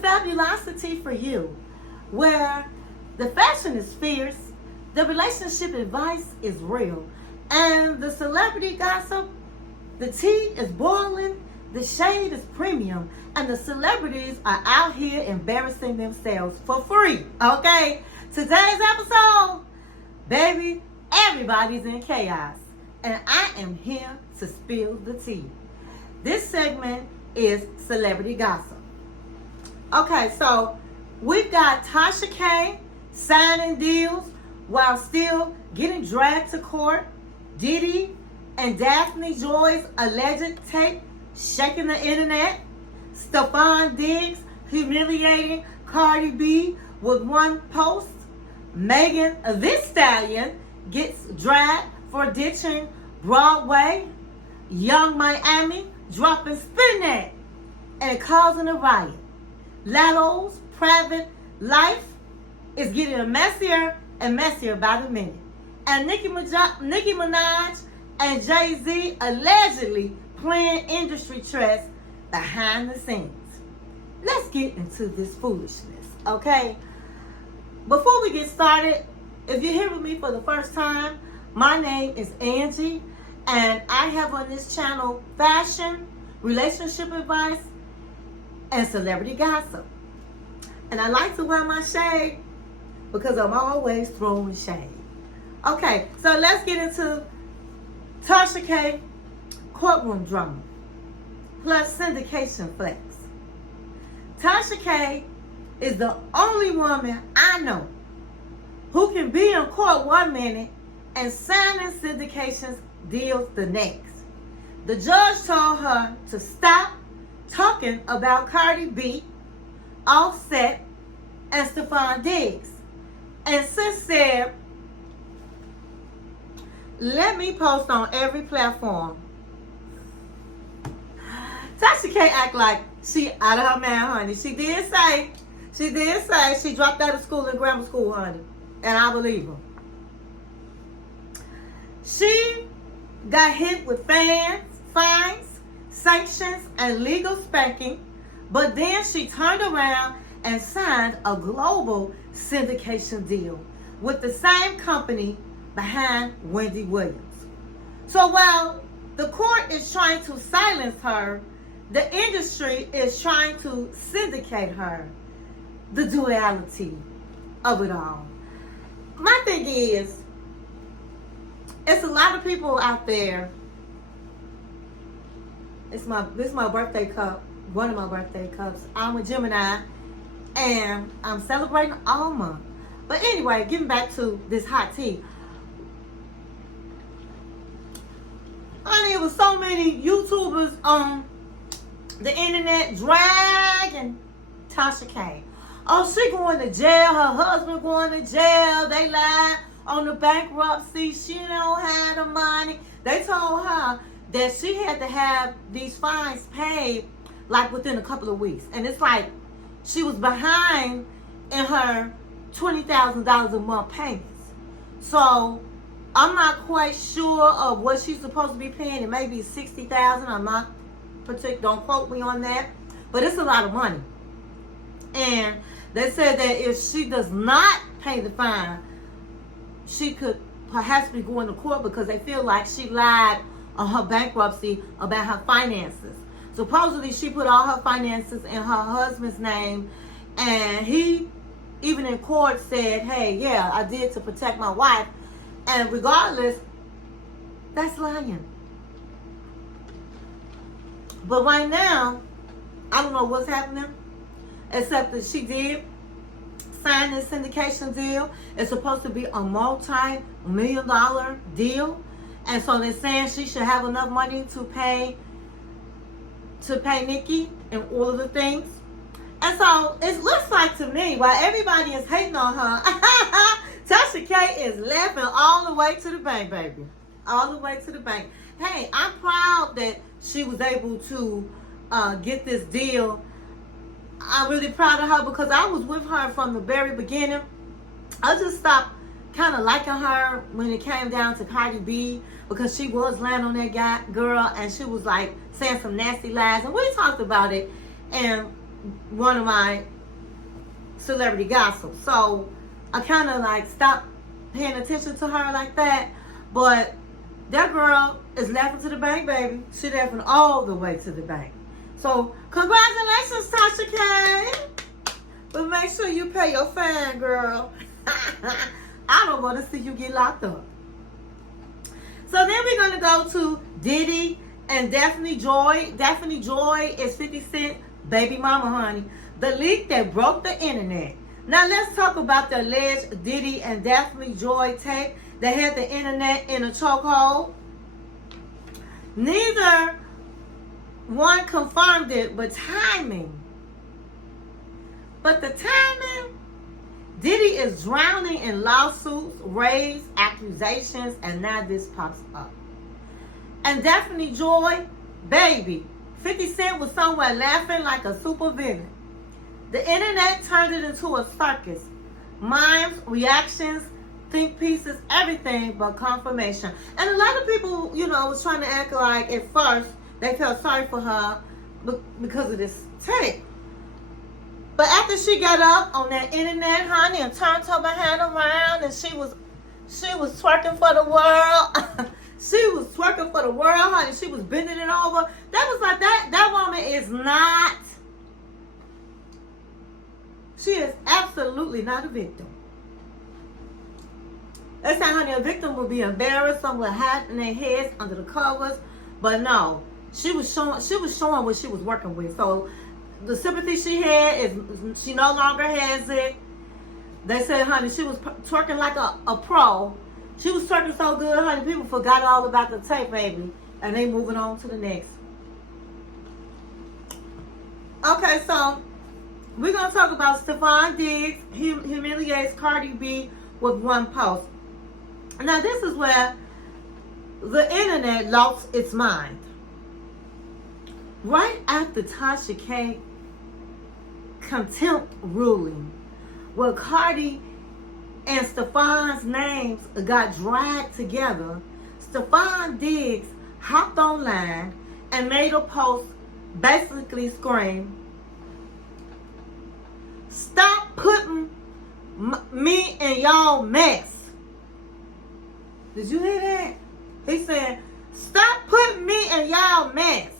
Fabulosity For You, where the fashion is fierce, the relationship advice is real, and the celebrity gossip, the tea is boiling, the shade is premium, and the celebrities are out here embarrassing themselves for free. Okay? Today's episode, baby, everybody's in chaos, and I am here to spill the tea. This segment is celebrity gossip. Okay, so we've got Tasha K signing deals while still getting dragged to court. Diddy and Daphne Joy's alleged tape shaking the internet. Stefon Diggs humiliating Cardi B with one post. Megan Thee Stallion gets dragged for ditching Broadway. Young Miami dropping spin that and causing a riot. Latto's private life is getting messier and messier by the minute. And Nicki Minaj and Jay-Z allegedly playing industry tricks behind the scenes. Let's get into this foolishness, okay? Before we get started, if you're here with me for the first time, my name is Angie, and I have on this channel fashion, relationship advice, and celebrity gossip. And I like to wear my shade because I'm always throwing shade. Okay, so let's get into Tasha K courtroom drama plus syndication flex. Tasha K is the only woman I know who can be in court one minute and signing syndications deals the next. The judge told her to stop talking about Cardi B, Offset, and Stefan Diggs. And sis said, let me post on every platform. Tasha K act like she out of her man, honey. She did say she dropped out of school in grammar school, honey. And I believe her. She got hit with fines, sanctions, and legal spanking, but then she turned around and signed a global syndication deal with the same company behind Wendy Williams. So while the court is trying to silence her, the industry is trying to syndicate her. The duality of it all. My thing is, it's a lot of people out there. This is my birthday cup, one of my birthday cups. I'm a Gemini, and I'm celebrating all month. But anyway, getting back to this hot tea. Honey, it was so many YouTubers on the internet dragging Tasha K. Oh, she going to jail. Her husband going to jail. They lied on the bankruptcy. She don't have the money. They told her that she had to have these fines paid like within a couple of weeks. And it's like she was behind in her $20,000 a month payments. So I'm not quite sure of what she's supposed to be paying. It may be $60,000. I'm not particular. Don't quote me on that. But it's a lot of money. And they said that if she does not pay the fine, she could perhaps be going to court because they feel like she lied on her bankruptcy about her finances. Supposedly, she put all her finances in her husband's name, and he, even in court, said, hey, yeah, I did to protect my wife. And regardless, that's lying. But right now, I don't know what's happening, except that she did sign this syndication deal. It's supposed to be a multi-million-dollar deal. And so they're saying she should have enough money to pay Nicki and all of the things. And so it looks like to me, while everybody is hating on her, Tasha K is laughing all the way to the bank, baby. All the way to the bank. Hey, I'm proud that she was able to get this deal. I'm really proud of her because I was with her from the very beginning. I just stopped kind of liking her when it came down to Cardi B because she was lying on that girl, and she was like saying some nasty lies, and we talked about it. And one of my celebrity gossip. So I kind of like stopped paying attention to her like that. But that girl is laughing to the bank, baby. She laughing all the way to the bank. So congratulations, Tasha K. But make sure you pay your fine, girl. I don't want to see you get locked up. So then we're going to go to Diddy and Daphne Joy. Daphne Joy is 50 Cent baby mama, honey. The leak that broke the internet. Now let's talk about the alleged Diddy and Daphne Joy tape that had the internet in a chokehold. Neither one confirmed it, but timing. But the timing, Diddy is drowning in lawsuits, raids, accusations, and now this pops up. And Daphne Joy, baby, 50 Cent was somewhere laughing like a super villain. The internet turned it into a circus. Mimes, reactions, think pieces, everything but confirmation. And a lot of people, was trying to act like at first they felt sorry for her because of this tape. But after she got up on that internet, honey, and turned her behind around, and she was twerking for the world. She was twerking for the world, honey. She was bending it over. That was like that woman is not. She is absolutely not a victim. They say, honey, a victim would be embarrassed, some would hide in their heads under the covers, but no, she was showing what she was working with. So the sympathy she had she no longer has it. They said, honey, she was twerking like a pro. She was twerking so good, honey, people forgot all about the tape, baby, and they moving on to the next. Okay, so we're gonna talk about Stefon Diggs. He humiliates Cardi B with one post. Now this is where the internet lost its mind. Right after Tasha K contempt ruling, where Cardi and Stefon's names got dragged together, Stefon Diggs hopped online and made a post basically scream, "Stop putting me in y'all mess." Did you hear that? He said, "Stop putting me in y'all mess."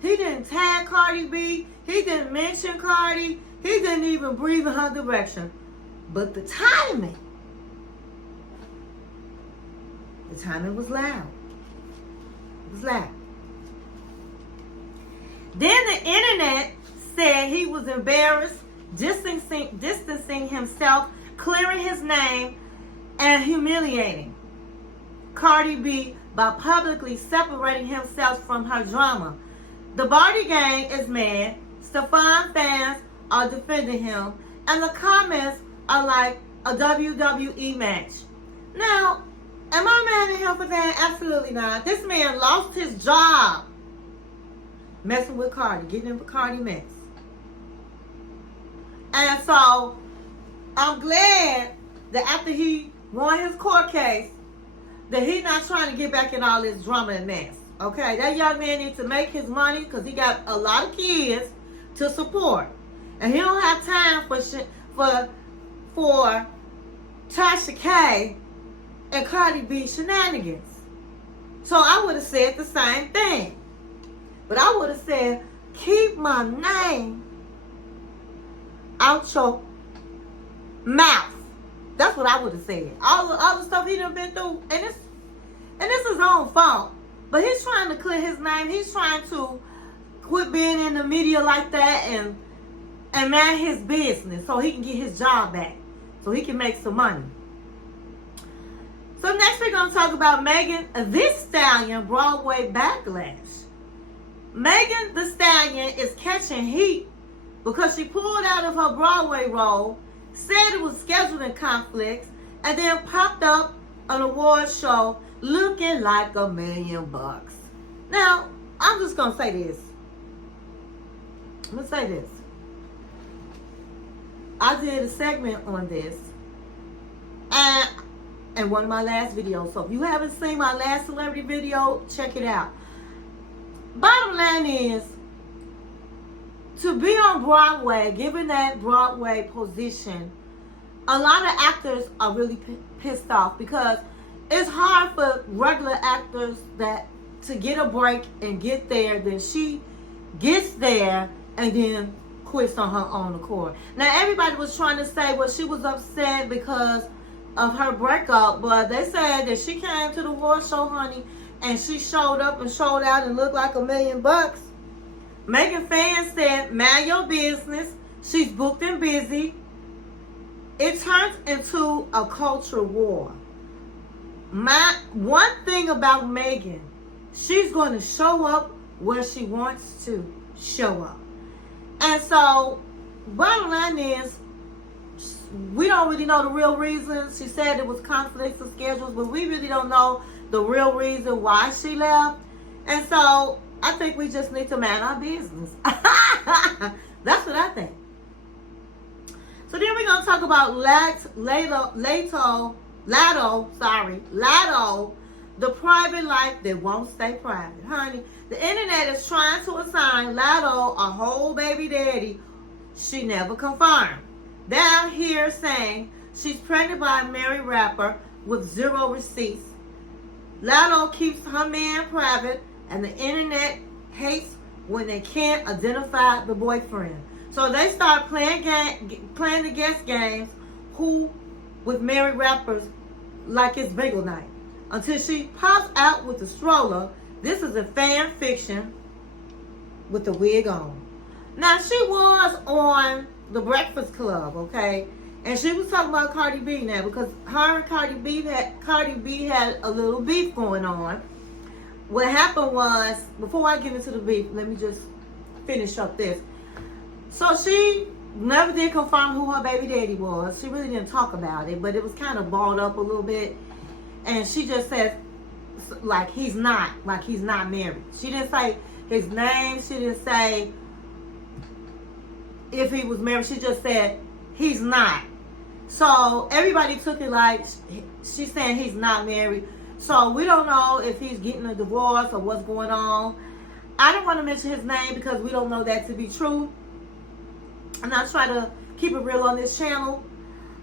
He didn't tag Cardi B. He didn't mention Cardi. He didn't even breathe in her direction. But the timing was loud. It was loud. Then the internet said he was embarrassed, distancing himself, clearing his name, and humiliating Cardi B by publicly separating himself from her drama. The Barty gang is mad. Stefon fans are defending him, and the comments are like a WWE match. Now, am I mad at him for that? Absolutely not. This man lost his job messing with Cardi, getting in Cardi mess. And so, I'm glad that after he won his court case, that he's not trying to get back in all this drama and mess. Okay, that young man needs to make his money because he got a lot of kids to support. And he don't have time for Tasha K and Cardi B shenanigans. So I would have said the same thing. But I would have said, keep my name out your mouth. That's what I would have said. All the other stuff he done been through, and this is his own fault. But he's trying to clear his name. He's trying to quit being in the media like that and mind his business so he can get his job back, so he can make some money. So next we're going to talk about Megan Thee Stallion Broadway backlash. Megan Thee Stallion is catching heat because she pulled out of her Broadway role, said it was scheduling conflicts, and then popped up an award show looking like $1 million. Now, I'm just going to say this. I'm going to say this. I did a segment on this in one of my last videos. So if you haven't seen my last celebrity video, check it out. Bottom line is, to be on Broadway, given that Broadway position, a lot of actors are really pissed off because it's hard for regular actors that to get a break and get there. Then she gets there and then quits on her own accord. Now everybody was trying to say, well, she was upset because of her breakup, but they said that she came to the award show, honey, and she showed up and showed out and looked like $1 million. Making fans said, mind your business. She's booked and busy. It turns into a culture war. My one thing about Megan, she's going to show up where she wants to show up. And so, bottom line is, we don't really know the real reason. She said it was conflicts of schedules, but we really don't know the real reason why she left. And so, I think we just need to mind our business. That's what I think. So then we're going to talk about Latto, the private life that won't stay private. Honey, the internet is trying to assign Latto a whole baby daddy she never confirmed. Down here saying she's pregnant by a married rapper with 0 receipts. Latto keeps her man private, and the internet hates when they can't identify the boyfriend. So they start playing the guess games with married rappers like it's Bagel Night. Until she pops out with the stroller. This is a fan fiction with the wig on. Now, she was on The Breakfast Club, okay? And she was talking about Cardi B now because her and Cardi B had a little beef going on. What happened was, before I get into the beef, let me just finish up this. So she never did confirm who her baby daddy was. She really didn't talk about it, but it was kind of balled up a little bit. And she just said, he's not married. She didn't say his name. She didn't say if he was married. She just said, he's not. So everybody took it like she's saying he's not married. So we don't know if he's getting a divorce or what's going on. I don't want to mention his name because we don't know that to be true. And I try to keep it real on this channel.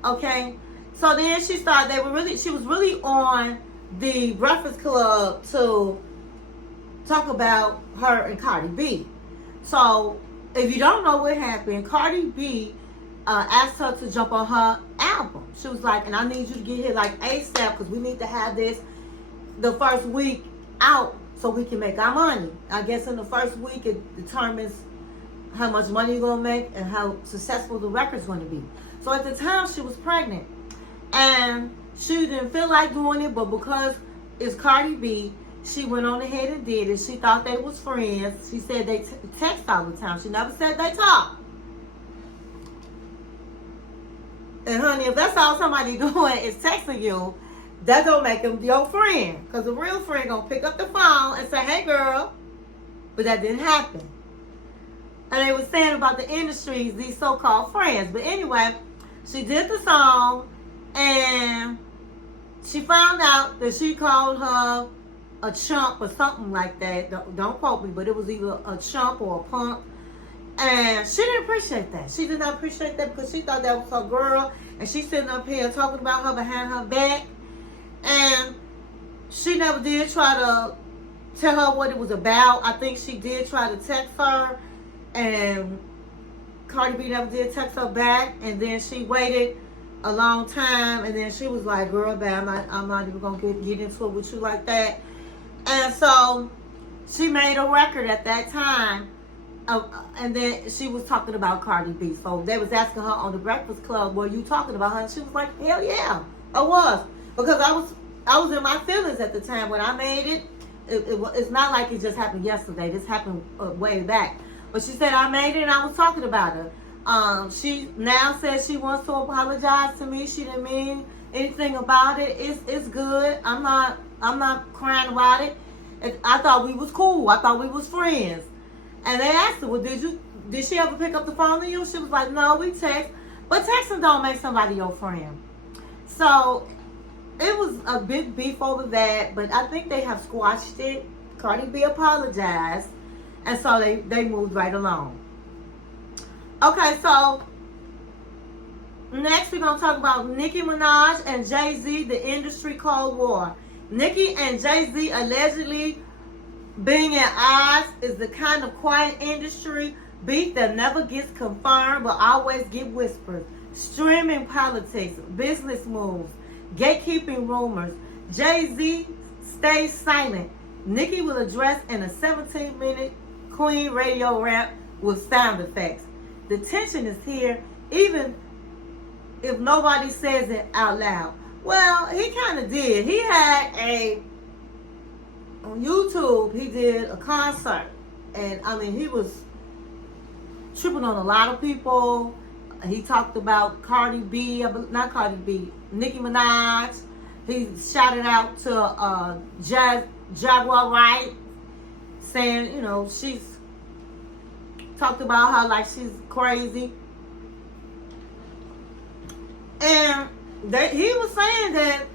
Okay? So then she was really on the Breakfast Club to talk about her and Cardi B. So if you don't know what happened, Cardi B asked her to jump on her album. She was like, and I need you to get here like ASAP because we need to have this the first week out so we can make our money. I guess in the first week it determines how much money you're going to make and how successful the record's going to be. So at the time she was pregnant. And she didn't feel like doing it, but because it's Cardi B, she went on ahead and did it. She thought they was friends. She said they text all the time. She never said they talk. And honey, if that's all somebody doing is texting you, that don't make them your friend. Because a real friend gonna pick up the phone and say, hey girl. But that didn't happen. And they were saying about the industries, these so-called friends. But anyway, she did the song. And she found out that she called her a chump or something like that. Don't quote me, but it was either a chump or a punk. And she didn't appreciate that. She did not appreciate that because she thought that was her girl. And she's sitting up here talking about her behind her back. And she never did try to tell her what it was about. I think she did try to text her. And Cardi B never did text her back. And then she waited a long time, and then she was like, girl, babe, I'm not even gonna get into it with you like that. And so she made a record at that time, and then she was talking about Cardi B. So they was asking her on the Breakfast Club, were you talking about her? And she was like, hell yeah, I was, because I was in my feelings at the time when I made it. It's not like it just happened yesterday. This happened way back. But she said I made it and I was talking about her. She now says she wants to apologize to me. She didn't mean anything about it. It's good. I'm not crying about it. I thought we was cool. I thought we was friends. And they asked her, well, did she ever pick up the phone to you? She was like, no, we text. But texting don't make somebody your friend. So it was a big beef over that, but I think they have squashed it. Cardi B apologized, and so they moved right along. Okay, so next we're going to talk about Nicki Minaj and Jay-Z, the industry Cold War. Nicki and Jay-Z allegedly being at odds is the kind of quiet industry beef that never gets confirmed but always get whispered. Streaming politics, business moves, gatekeeping rumors. Jay-Z stays silent. Nicki will address in a 17-minute Queen radio rap with sound effects. The tension is here, even if nobody says it out loud. Well, he kind of did. He had on YouTube, he did a concert. And, I mean, he was tripping on a lot of people. He talked about Cardi B, not Cardi B, Nicki Minaj. He shouted out to Jaguar Wright, saying, you know, she's talked about how, like, she's crazy. And he was saying that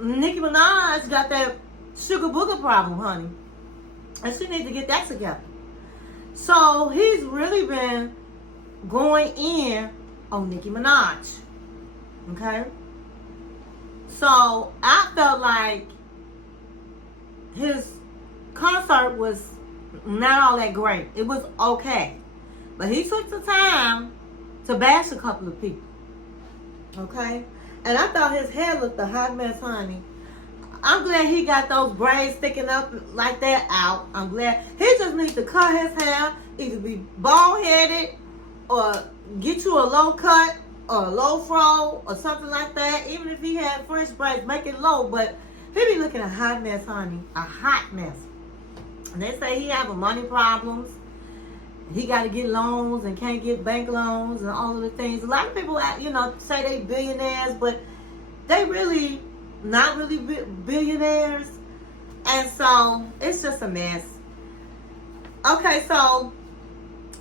Nicki Minaj got that sugar booger problem, honey. And she needs to get that together. So he's really been going in on Nicki Minaj. Okay? So I felt like his concert was not all that great. It was okay. But he took the time to bash a couple of people. Okay? And I thought his hair looked a hot mess, honey. I'm glad he got those braids sticking up like that out. I'm glad. He just needs to cut his hair, either be bald-headed or get you a low cut or a low fro or something like that. Even if he had fresh braids, make it low. But he be looking a hot mess, honey. A hot mess. And they say he having money problems. He got to get loans and can't get bank loans and all of the things. A lot of people, you know, say they billionaires, but they really not really billionaires. And so it's just a mess. Okay, so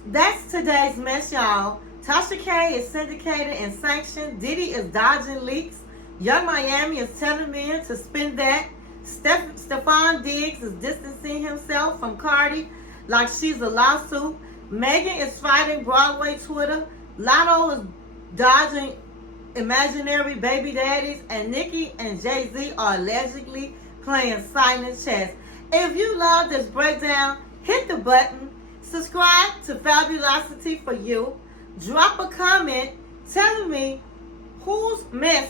that's today's mess, y'all. Tasha K is syndicated and sanctioned. Diddy is dodging leaks. Young Miami is telling men to spend that. Stefon Diggs is distancing himself from Cardi like she's a lawsuit. Megan is fighting Broadway Twitter. Latto is dodging imaginary baby daddies. And Nicki and Jay-Z are allegedly playing silent chess. If you love this breakdown, hit the button. Subscribe to Fabulosity For You. Drop a comment telling me whose mess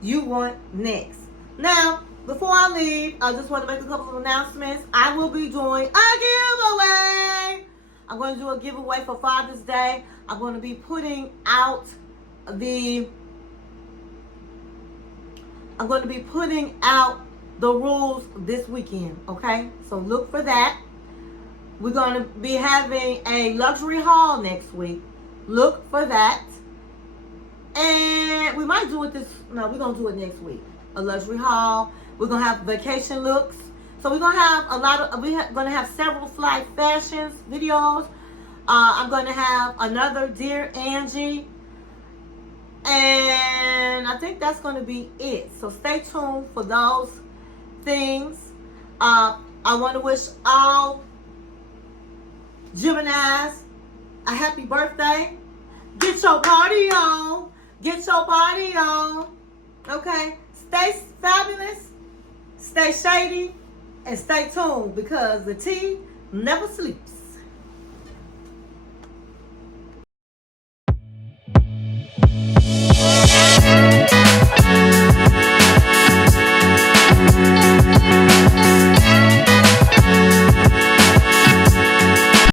you want next. Now, before I leave, I just want to make a couple of announcements. I will be doing a giveaway. I'm going to do a giveaway for Father's Day. I'm going to be putting out the rules this weekend, okay? So look for that. We're going to be having a luxury haul next week. Look for that. And we might do it we're going to do it next week. A luxury haul. We're going to have vacation looks. So we're going to have going to have several fly fashions videos. I'm going to have another Dear Angie. And I think that's going to be it. So stay tuned for those things. I want to wish all Geminis a happy birthday. Get your party on. Get your party on. Okay? Stay fabulous. Stay shady. And stay tuned because the tea never sleeps.